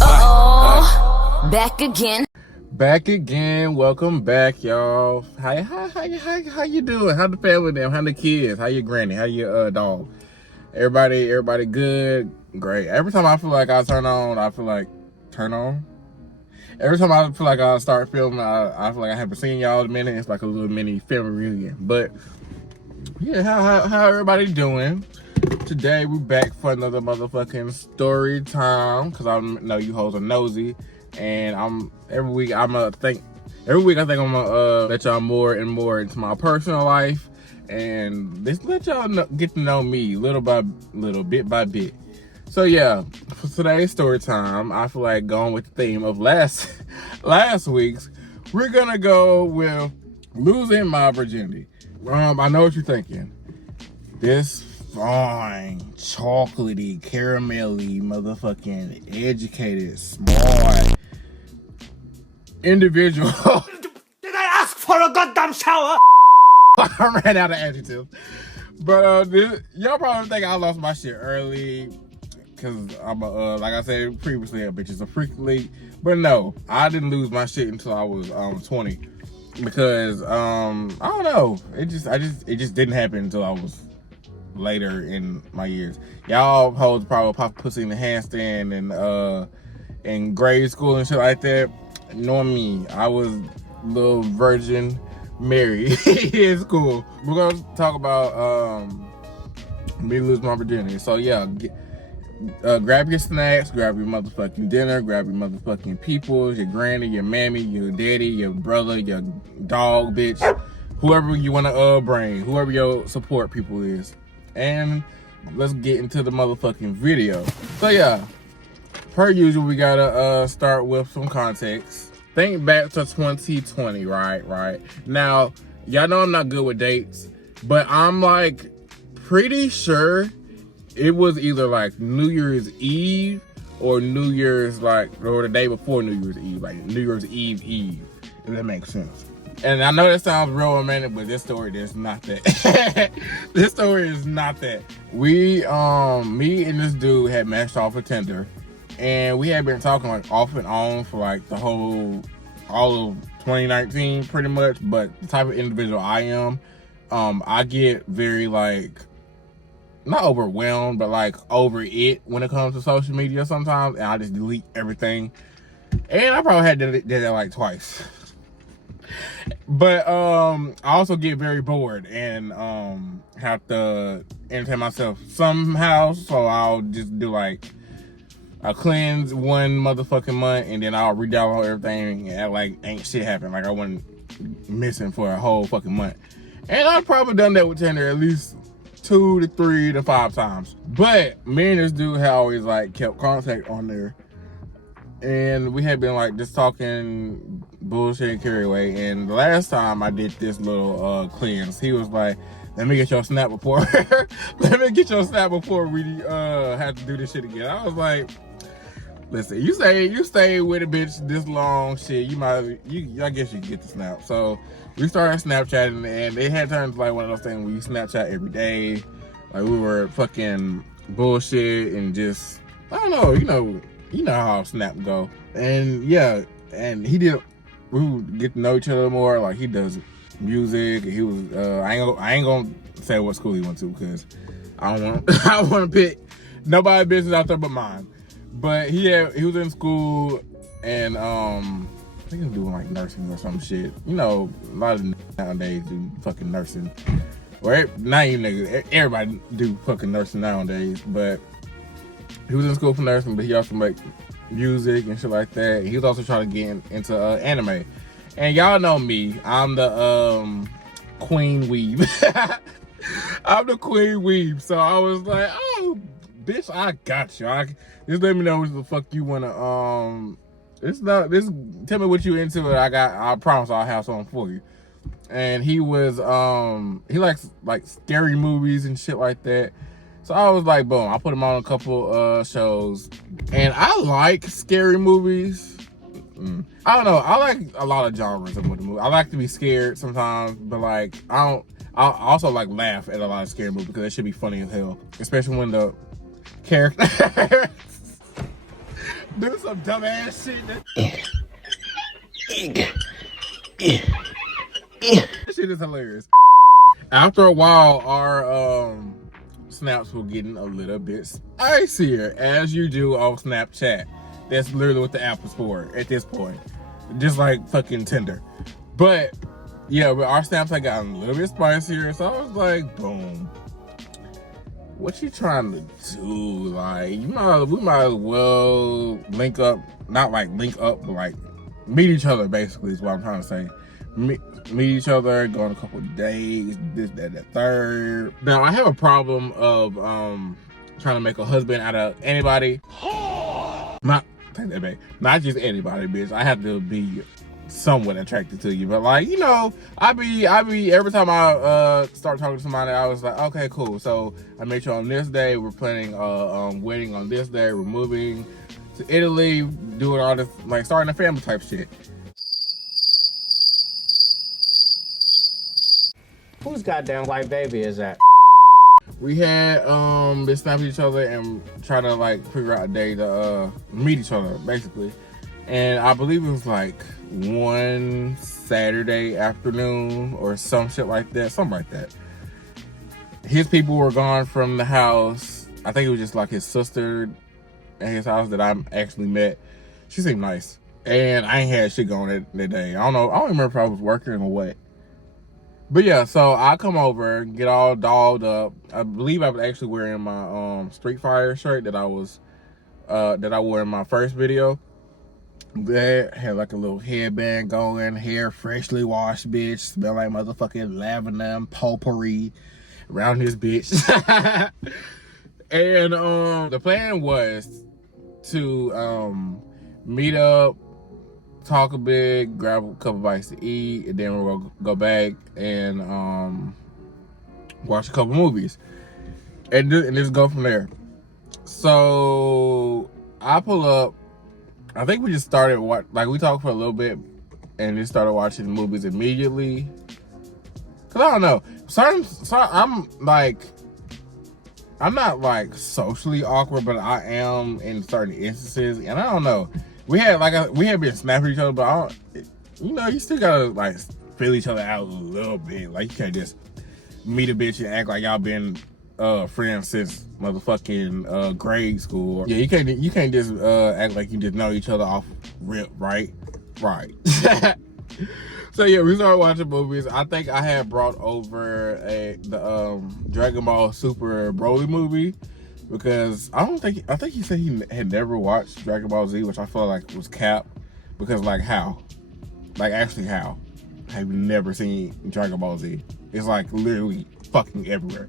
Uh-oh, back again. Back again. Welcome back, y'all. How you doing? How the family them? How the kids? How your granny? How your dog? Everybody good? Great. Every time I feel like I turn on. Every time I feel like I start filming, I feel like I haven't seen y'all in a minute. It's like a little mini family reunion. But yeah, how everybody doing? Today we back for another motherfucking story time, cause I know you hoes are nosy, and every week I think I'm gonna let y'all more and more into my personal life, and just let y'all get to know me little by little, bit by bit. So yeah, for today's story time, I feel like going with the theme of last week's. We're gonna go with losing my virginity. I know what you're thinking. This fine, chocolatey, caramelly, motherfucking educated, smart individual. Did I ask for a goddamn shower? I ran out of adjectives. But y'all probably think I lost my shit early, cause I'm like I said previously, a bitch is a freak league. But no, I didn't lose my shit until I was 20, because I don't know, it just didn't happen until I was later in my years. Y'all hoes probably pop pussy in the handstand and in grade school and shit like that. Knowing me, I was little Virgin Mary in school. We're gonna talk about me losing my virginity. So yeah, grab your snacks, grab your motherfucking dinner, grab your motherfucking peoples, your granny, your mammy, your daddy, your brother, your dog, bitch, whoever you wanna bring, whoever your support people is. And let's get into the motherfucking video. So yeah, per usual, we gotta start with some context. Think back to 2020, right? Now, y'all know I'm not good with dates, but I'm like pretty sure it was either like New Year's Eve or New Year's or the day before New Year's Eve, like New Year's Eve, if that makes sense. And I know that sounds real romantic, but this story is not that. This story is not that. Me and this dude had matched off of Tinder, and we had been talking like off and on for like all of 2019 pretty much. But the type of individual I am, I get very like, not overwhelmed, but like over it when it comes to social media sometimes, and I just delete everything. And I probably did that like twice. But I also get very bored and have to entertain myself somehow, so I'll just do like a cleanse one motherfucking month, and then I'll re-download everything and act like ain't shit happened, like I wasn't missing for a whole fucking month. And I've probably done that with Tinder at least 2 to 3 to 5 times. But me and this dude had always like kept contact on there, and we had been like just talking bullshit and carry away. And the last time I did this little cleanse, he was like, let me get your snap before we have to do this shit again. I was like, listen, you stay with a bitch this long, shit, I guess you can get the snap. So we started Snapchatting, and it had turned to like one of those things where you Snapchat every day. Like we were fucking bullshit and just, I don't know, you know how Snap go. And yeah, and we would get to know each other more. Like he does music. He was I ain't gonna say what school he went to, because I don't want to pick nobody's business out there but mine. But he was in school, and I think he was doing like nursing or some shit. You know, a lot of nowadays do fucking nursing. Or not even niggas, everybody do fucking nursing nowadays. But he was in school for nursing, but he also make music and shit like that. He was also trying to get into anime. And y'all know me, I'm the queen weeb. I'm the queen weeb. So I was like, oh, bitch, I got you. Just let me know what the fuck you wanna tell me what you into. I promise I'll have something for you. And he was he likes like scary movies and shit like that. So I was like, boom, I put him on a couple shows. And I like scary movies. I don't know, I like a lot of genres of the movie. I like to be scared sometimes, but like I also like laugh at a lot of scary movies, because it should be funny as hell. Especially when the character Do some dumbass shit. That shit is hilarious. After a while, our snaps were getting a little bit spicier, as you do on Snapchat. That's literally what the app is for at this point. Just like fucking Tinder. But yeah, but our snaps had gotten a little bit spicier, so I was like, boom. What you trying to do? Like, we might as well link up, not like link up, but like meet each other, basically, is what I'm trying to say. Meet each other, go on a couple of days, this, that, that, third. Now, I have a problem of trying to make a husband out of anybody. Not just anybody, bitch. I have to be somewhat attracted to you, but like, you know, I be every time I start talking to somebody, I was like, okay, cool. So I met you on this day. We're planning wedding on this day. We're moving to Italy, doing all this, like starting a family type shit. Whose goddamn white baby is that? We had been snapping each other and trying to like figure out a day to meet each other, basically. And I believe it was like one Saturday afternoon or some shit like that, something like that. His people were gone from the house. I think it was just like his sister at his house that I actually met. She seemed nice. And I ain't had shit going that day. I don't remember if I was working or what. But yeah, so I come over, get all dolled up. I believe I was actually wearing my Street Fighter shirt that I wore in my first video. That had like a little headband going, hair freshly washed, bitch. Smell like motherfucking lavender and potpourri around this bitch. And the plan was to meet up, talk a bit, grab a couple bites to eat, and then we'll go back and watch a couple movies, and just go from there. So I pull up. I think we just started we talked for a little bit, and just started watching the movies immediately. Cause I don't know, I'm not like socially awkward, but I am in certain instances, and I don't know. We had been snapping each other, but you still gotta like feel each other out a little bit. Like, you can't just meet a bitch and act like y'all been friends since motherfucking grade school. Yeah, you can't just act like you just know each other off rip, right? Right. So yeah, we started watching movies. I think I had brought over the Dragon Ball Super Broly movie, because I think he said he had never watched Dragon Ball Z, which I feel like was cap. Because like, how? Like, actually, how have you never seen Dragon Ball Z? It's like literally fucking everywhere.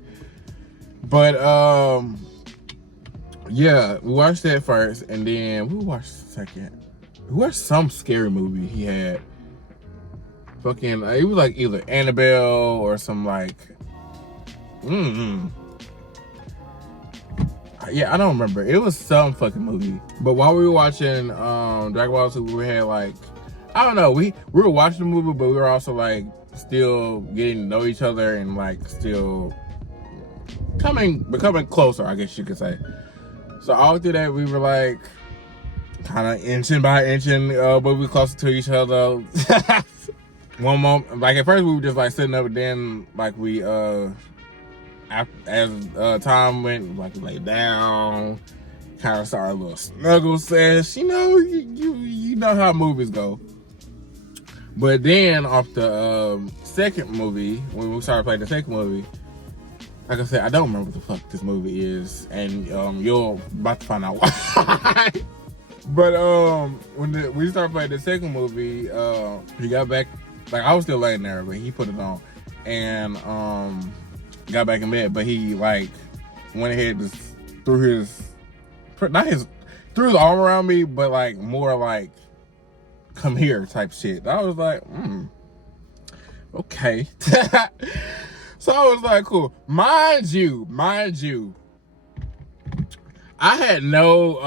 But yeah, we watched that first, and then we watched the second. We watched some scary movie he had. Fucking, it was like either Annabelle or some like, yeah, I don't remember. It was some fucking movie. But while we were watching Dragon Ball Super, we had like, I don't know, we were watching the movie, but we were also like still getting to know each other and like still becoming closer, I guess you could say. So all through that, we were like kind of inching by inching, but we were closer to each other. One moment, like at first we were just like sitting up, and then like we as time went, like we laid down, kind of started a little snuggle sesh. You know how movies go. But then off the second movie, when we started playing the second movie, like I said, I don't remember what the fuck this movie is, and you're about to find out why. But when we started playing the second movie, he got back. Like, I was still laying there, but he put it on and got back in bed. But he like went ahead and threw his arm around me, but like more like come here type shit. I was like, okay. So I was like, cool. Mind you, I had no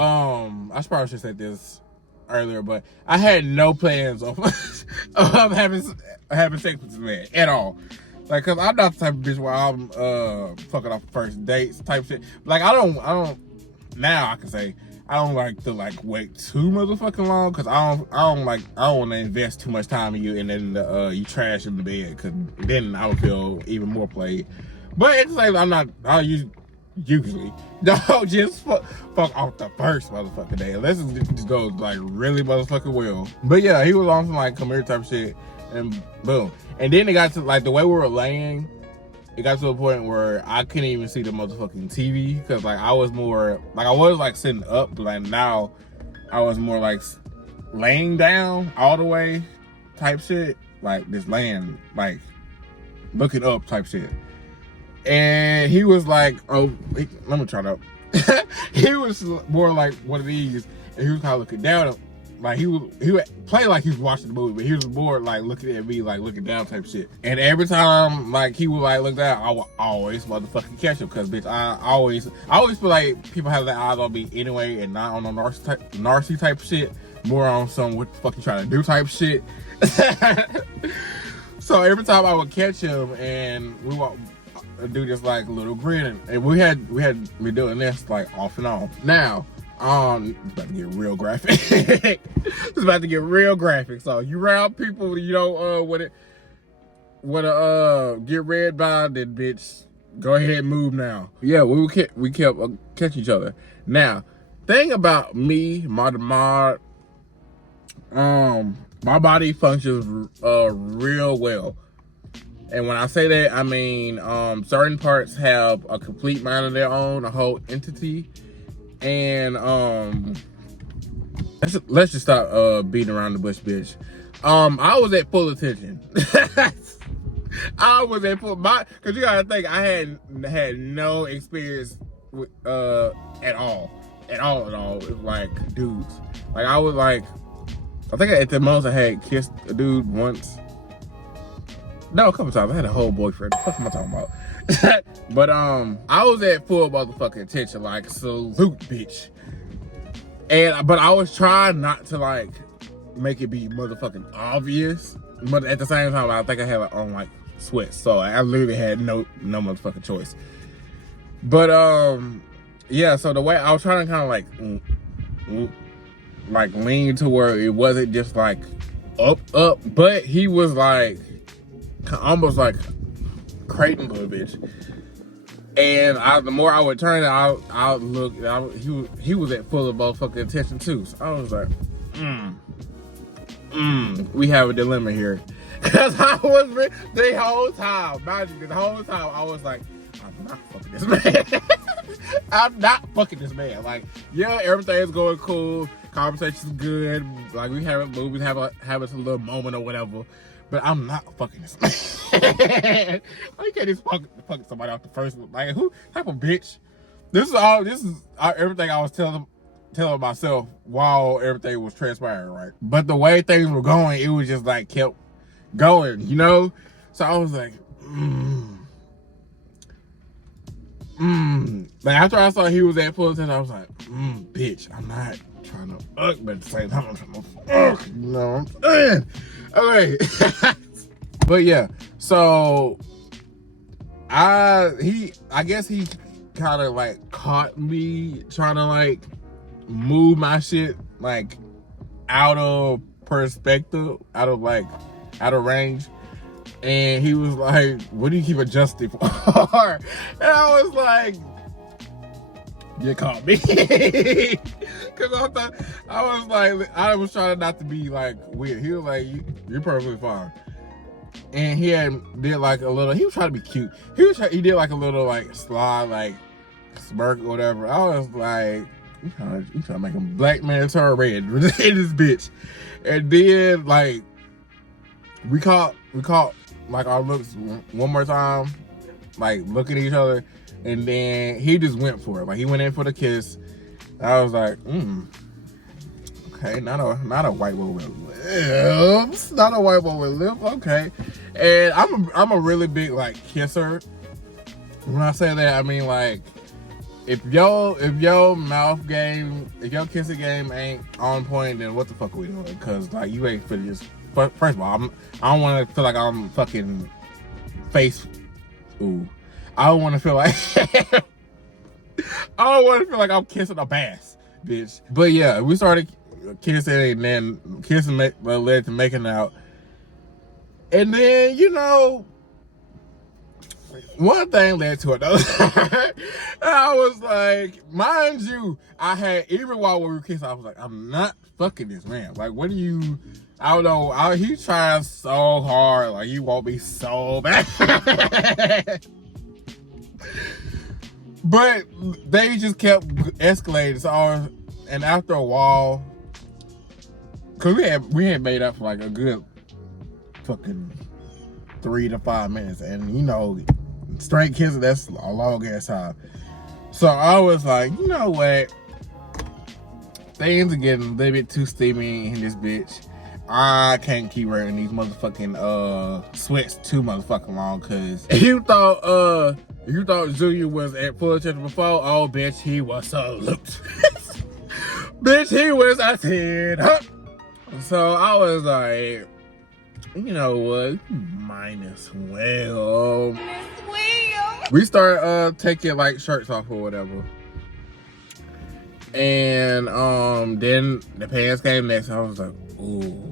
I probably should say this earlier, but I had no plans of having sex with this man at all. Like, cause I'm not the type of bitch where I'm fucking off first dates type shit. Like, I don't now I can say I don't like to like wait too motherfucking long because I don't want to invest too much time in you and then you trash in the bed because then I would feel even more played. But it's like I usually don't just fuck off the first motherfucking day unless it just goes like really motherfucking well. But yeah, he was on some like come here type shit and boom. And then it got to like the way we were laying. It got to a point where I couldn't even see the motherfucking TV because like I was more like I was like sitting up, but like now I was more like laying down all the way type shit, like just laying like looking up type shit. And he was like, oh, let me try to. He was more like one of these, and he was kind of looking down. Like he would play like he was watching the movie, but he was more like looking at me, like looking down type shit. And every time like he would like look down, I would always motherfucking catch him, cause bitch, I always feel like people have their eyes on me anyway, and not on a narcy type shit, more on some what the fuck you trying to do type shit. So every time I would catch him, and we would do this like little grin, and we had been doing this like off and on. Now. It's about to get real graphic. It's about to get real graphic. So you round people, you don't get read by, then bitch, go ahead and move now. Yeah, we kept catch each other. Now, thing about me, my body functions real well. And when I say that, I mean certain parts have a complete mind of their own, a whole entity. And let's just stop beating around the bush, bitch. I was at full attention. I was at full cause you gotta think I had no experience with at all with like dudes. Like I was like, I think at the most I had kissed a dude once. No, a couple times. I had a whole boyfriend. What the fuck am I talking about? But I was at full motherfucking attention, like salute, bitch. But I was trying not to like make it be motherfucking obvious. But at the same time, I think I had on like sweats, so I literally had no motherfucking choice. But yeah. So the way I was trying to kind of like lean to where it wasn't just like up, but he was like almost like crating a little bitch. And the more I would turn it, I would look. He was at full of motherfucking attention too. So I was like, we have a dilemma here. Cause I was the whole time, I was like, I'm not fucking this man. I'm not fucking this man. Like, yeah, everything's going cool, conversation's good. Like we have movies, have a little moment or whatever. But I'm not fucking this man. I can't just fuck somebody off the first one. Like, who type of bitch? This is everything I was telling myself while everything was transpiring, right? But the way things were going, it was just like kept going, you know? So I was like, Like after I saw he was at full attention, I was like, bitch, I'm not trying to fuck, but at the same time I'm trying to fuck. You know what I'm saying? Okay. But yeah, so I guess he kind of like caught me trying to like move my shit like out of perspective, out of range. And he was like, what do you keep adjusting for? And I was like, you caught me. Cause I was trying not to be like weird. He was like, you're perfectly fine. And he did like a little, he was trying to be cute. He did like a little like slide, like smirk or whatever. I was like, you trying to make a black man turn red in this bitch. And then like, we caught like our looks one more time, like looking at each other, and then he just went for it. Like he went in for the kiss. I was like, okay, not a white boy with lips, not a white boy with lips. Okay, and I'm a really big like kisser. When I say that, I mean like if your mouth game, if your kissing game ain't on point, then what the fuck are we doing? Cause like you ain't for just. First of all, I don't want to feel like I'm fucking face. Ooh, I don't want to feel like I don't want to feel like I'm kissing a bass. bitch. But yeah, we started kissing and then kissing led to making out. And then, you know, one thing led to another. I was like, mind you, even while we were kissing, I was like, I'm not fucking this man. Like, what do you, I don't know, he's trying so hard. Like, he want me so bad. But they just kept escalating. So, and after a while, cause we had made up for like a good fucking 3 to 5 minutes, and you know, straight kissing, that's a long ass time. So I was like, you know what? Things are getting a little bit too steamy in this bitch. I can't keep wearing these motherfucking sweats too motherfucking long, cause if you thought Junior was at full attention before, oh bitch, he was so loose. Bitch, he was a 10. Huh? So I was like, you know what? Might as well. We started taking like shirts off or whatever. And then the pants came next. I was like, ooh.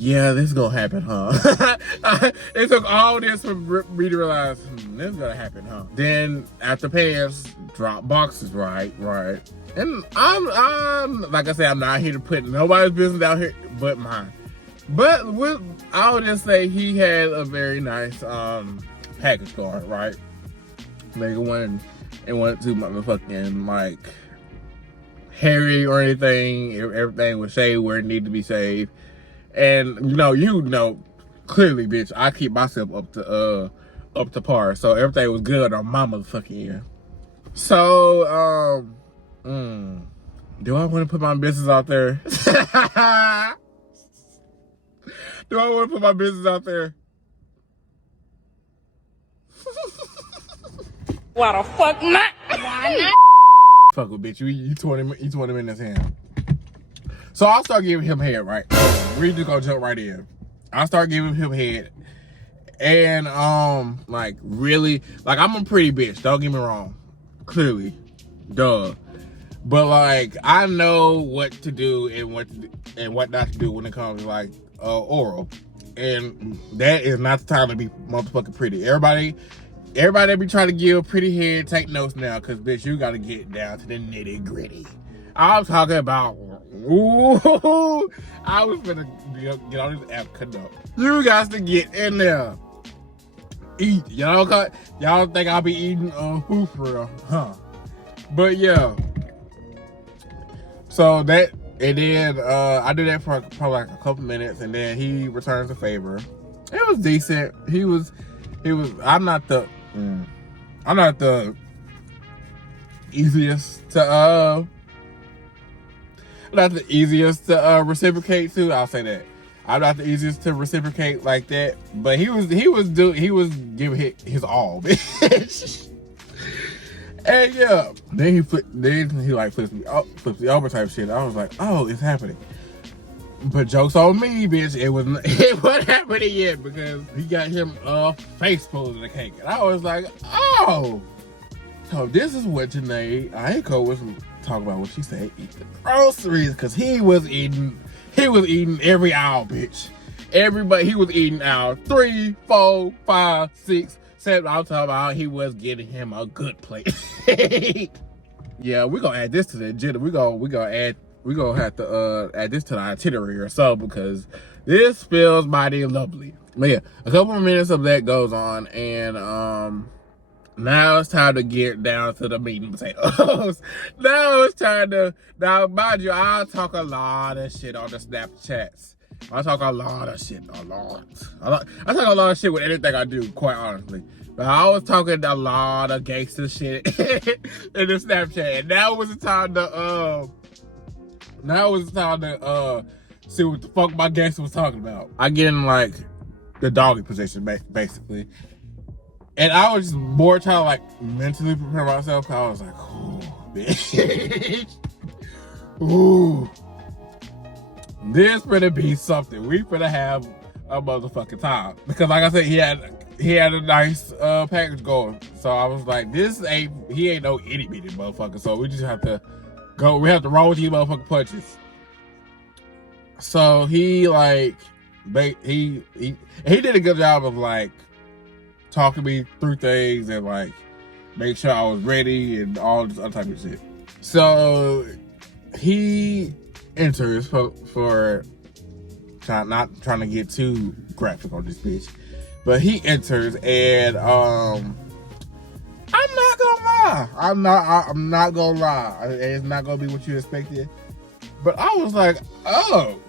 Yeah, this is gonna happen, huh? It took all this for me to realize, this is gonna happen, huh? Then after pants, drop boxes, right? And I'm like I said, I'm not here to put nobody's business out here but mine. But I'll just say he had a very nice package card, right? Like it wasn't too motherfucking like hairy or anything. Everything was shaved where it needed to be shaved. And you know, clearly, bitch, I keep myself up to par. So everything was good on my motherfucking end. So, do I want to put my business out there? Do I want to put my business out there? Why the fuck not? Why not? Fuck with bitch, you 20 minutes in. So I'll start giving him head, right? We're just gonna jump right in. I start giving him head. And like really, like I'm a pretty bitch, don't get me wrong. Clearly. Duh. But like I know what to do and what not to do when it comes to like oral. And that is not the time to be motherfucking pretty. Everybody that be trying to give pretty head, take notes now, cause bitch, you gotta get down to the nitty gritty. I'm talking about, ooh, I was gonna get on this app, cut up. You guys to get in there. Eat. Y'all think I'll be eating food for real, huh? But yeah. So that, and then I did that for probably like a couple minutes, and then he returns the favor. It was decent. He was. I'm not the easiest to reciprocate to. I'll say that. I'm not the easiest to reciprocate like that, but he was giving his all, bitch. And yeah, then he flips me over type shit. I was like, oh, it's happening. But joke's on me, bitch. It wasn't happening yet because he got him face full of the cake. And I was like, oh, so this is what Janae Aiko was talking about when she said eat the groceries, because he was eating every aisle, bitch. He was eating aisle 3, 4, 5, 6, 7. I'm talking about he was getting him a good plate. Yeah, we're gonna add this to the agenda. We're gonna have to add this to the itinerary or so, because this feels mighty lovely. But yeah, a couple of minutes of that goes on, and now it's time to get down to the meat and potatoes. Now mind you, I talk a lot of shit on the Snapchats. I talk a lot of shit, I talk a lot of shit with anything I do, quite honestly. But I was talking a lot of gangster shit in the Snapchat. And now was the time to see what the fuck my gangster was talking about. I get in like the doggy position, basically. And I was just more trying to like mentally prepare myself, because I was like, oh, bitch. Ooh. This finna be something. We finna have a motherfucking time. Because like I said, he had he had a nice package going. So I was like, he ain't no itty bitty motherfucker. So we just have to go. We have to roll with these motherfucking punches. So he he did a good job of like talking me through things and like make sure I was ready and all this other type of shit. So he enters for not trying to get too graphic on this bitch, but he enters and I'm not gonna lie. I'm not gonna lie. It's not gonna be what you expected. But I was like, oh,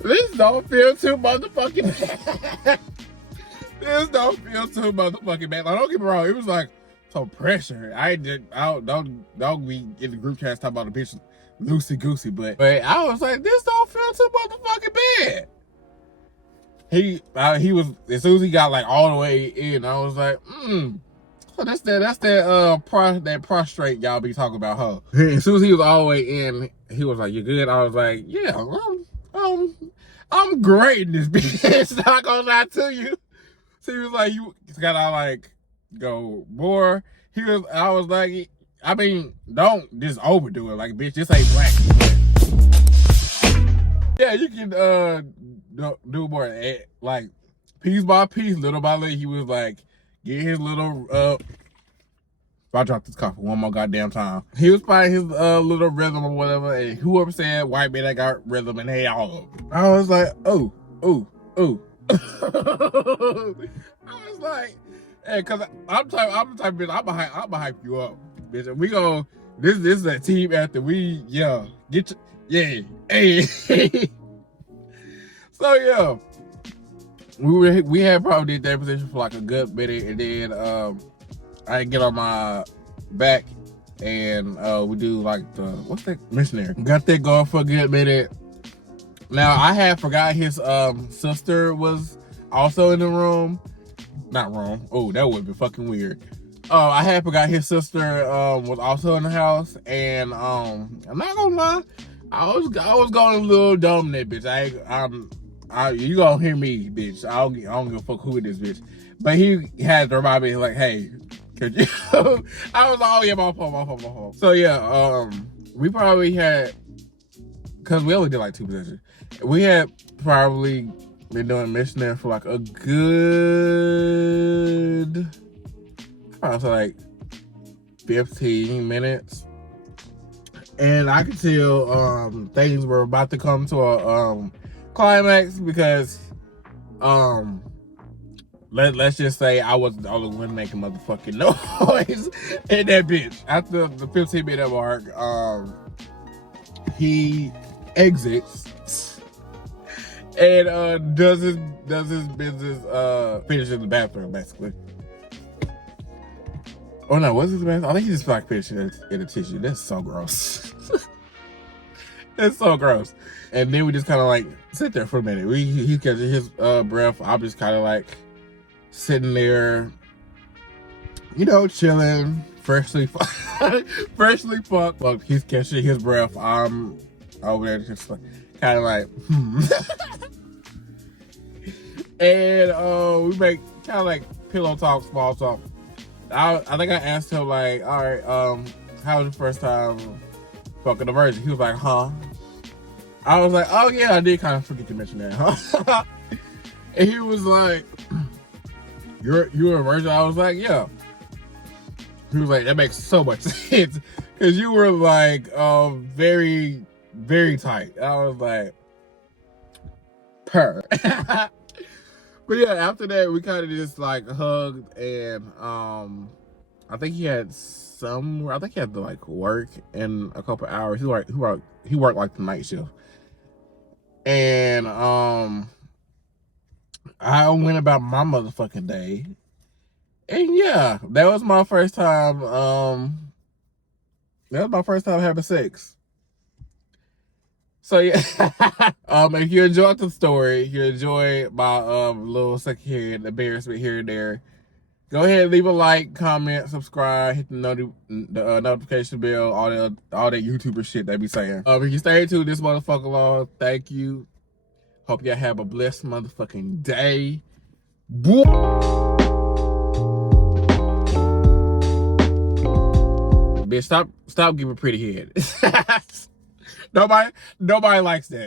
this don't feel too motherfucking bad. This don't feel too motherfucking bad. Like, don't get me wrong, it was like some pressure. Don't be in the group chat talking about a bitch loosey goosey, but I was like, this don't feel too motherfucking bad. He was, as soon as he got like all the way in, I was like, so that's that prostrate y'all be talking about, huh? As soon as he was all the way in, he was like, you good? I was like, yeah, I'm great in this bitch. Not gonna lie to you. So he was like, you gotta like go more. I was like, I mean, don't just overdo it. Like, bitch, this ain't black. Yeah, you can do more. Like, piece by piece, little by little. He was like, get his little if I drop this coffee one more goddamn time. He was finding his little rhythm or whatever, and whoever said white man that got rhythm, and they all. I was like, oh. I was like, hey, cause I'm the type of bitch, I'ma hype you up, bitch. We go, this is a team after we, hey. So yeah, we had probably did that position for like a good minute, and then I get on my back, and we do like what's that, missionary. Got that going for a good minute. Now I had forgot his sister was also in the room. Not room. Oh, that would be fucking weird. I had forgot his sister was also in the house, and I'm not gonna lie, I was going a little dumb in that bitch. You gonna hear me, bitch. I don't give a fuck who it is, bitch. But he had to remind me like, hey, could you? I was like, oh yeah, my fault. So yeah, we probably had, cause we only did like 2 positions. We had probably been doing missionary for like a good, probably like 15 minutes. And I could tell things were about to come to a climax because let's just say I wasn't the only one making motherfucking noise in that bitch. After the 15-minute mark, he exits and does his business, finish in the bathroom basically. Oh no, what's his bathroom? I think he just like finishing in a tissue. That's so gross. That's so gross. And then we just kind of like sit there for a minute. He catches his breath. I'm just kind of like sitting there, you know, chilling, freshly fucked. He's catching his breath. I'm over there just like, kind of like, And we make kind of like pillow talk, small talk. I think I asked him like, all right, how was your first time fucking a virgin? He was like, huh? I was like, oh yeah, I did kind of forget to mention that, huh? And he was like, you're a virgin? I was like, yeah. He was like, that makes so much sense. Cause you were like very, very tight. I was like, purr. But yeah, after that we kind of just like hugged, and I think he had to like work in a couple hours. He worked like the night shift. And I went about my motherfucking day. And yeah, that was my first time having sex. So yeah, if you enjoyed the story, if you enjoyed my little secondhand embarrassment here and there, Go ahead, leave a like, comment, subscribe, hit the notification bell, all that YouTuber shit they be saying. If you stay tuned this motherfucker long, thank you. Hope y'all have a blessed motherfucking day. Boy. Bitch, stop giving pretty head. Nobody likes that.